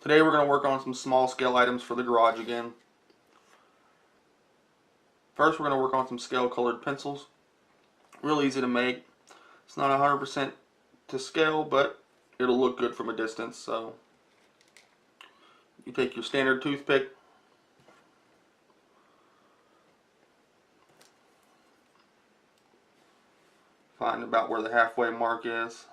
Today we're going to work on some small scale items for the garage again. First we're going to work on some scale colored pencils. Real easy to make. It's not 100% to scale, but it'll look good from a distance. So you take your standard toothpick, find about where the halfway mark is.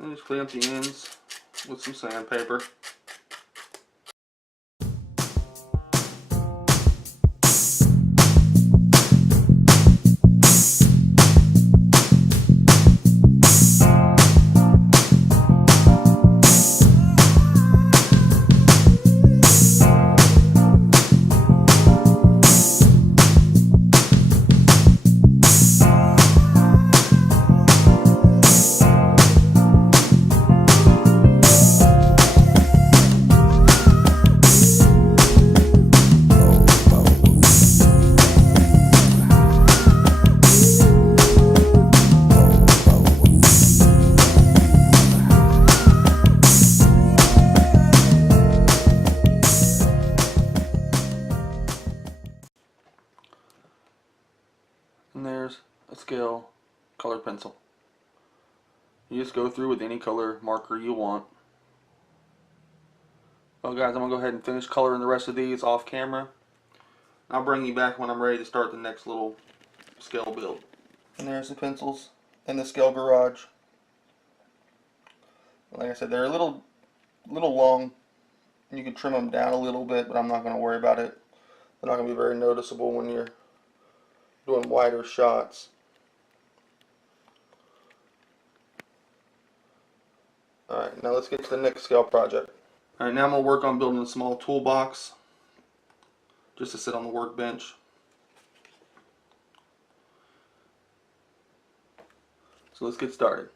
And just clean up the ends with some sandpaper. And there's a scale colored pencil. You just go through with any color marker you want. Well guys, I'm going to go ahead and finish coloring the rest of these off camera. I'll bring you back when I'm ready to start the next little scale build. And there's the pencils in the scale garage. Like I said, they're a little long. You can trim them down a little bit, but I'm not going to worry about it. They're not going to be very noticeable when you're doing wider shots. Alright, now let's get to the next scale project. Alright, now I'm going to work on building a small toolbox just to sit on the workbench. So let's get started.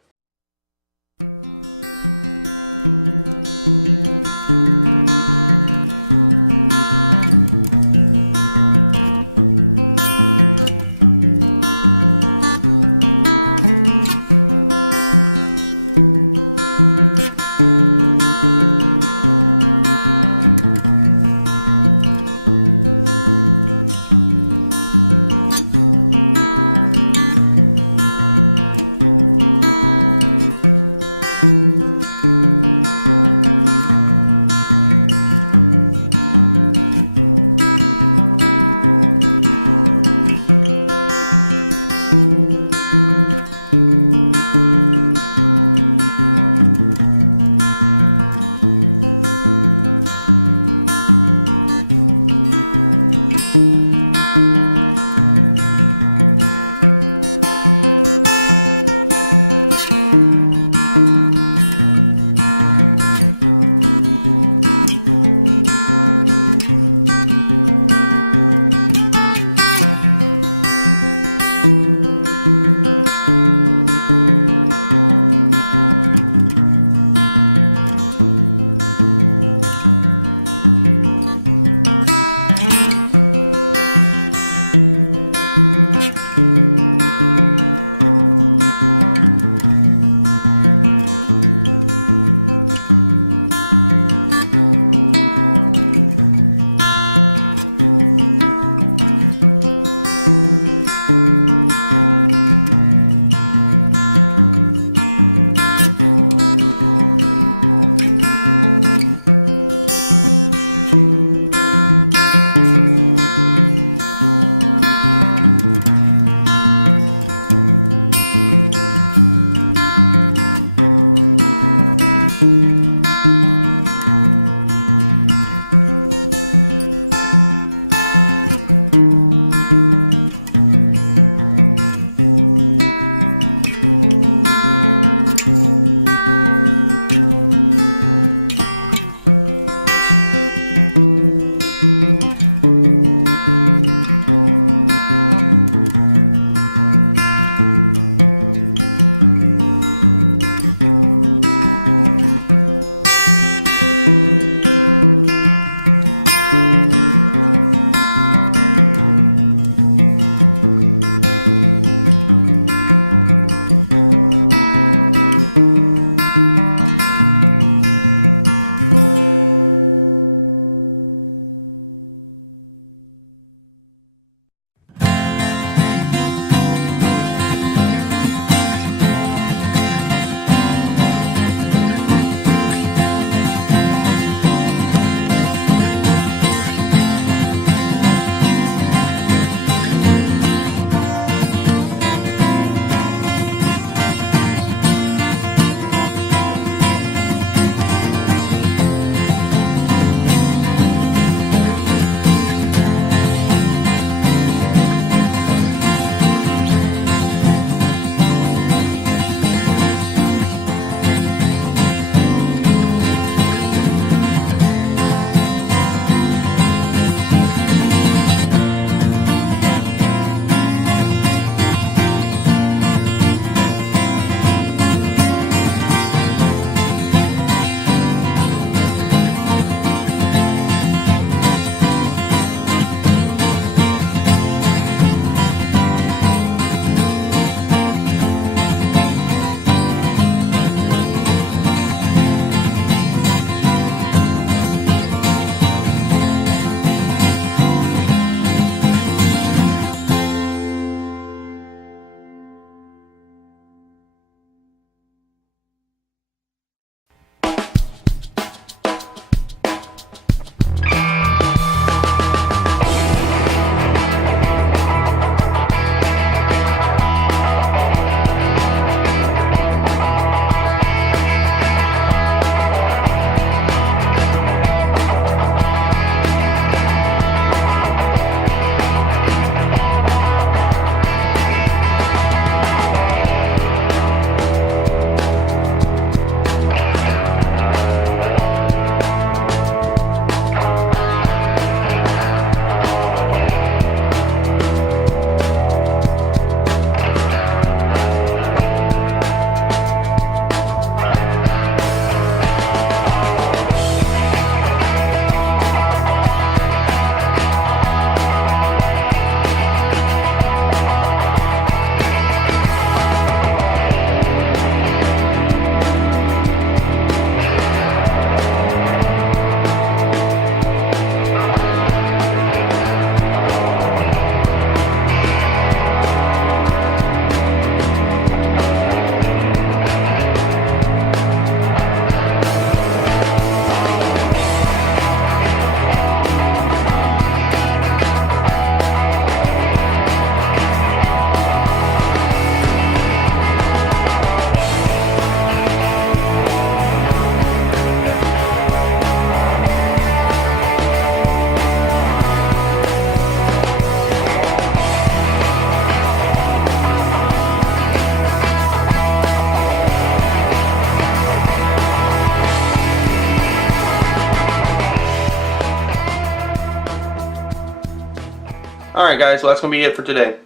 Alright guys, so that's going to be it for today.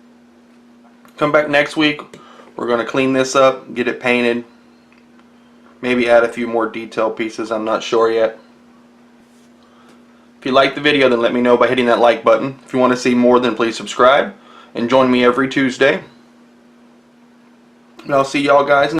Come back next week. We're going to clean this up, get it painted. Maybe add a few more detail pieces, I'm not sure yet. If you liked the video, then let me know by hitting that like button. If you want to see more, then please subscribe. And join me every Tuesday. And I'll see y'all guys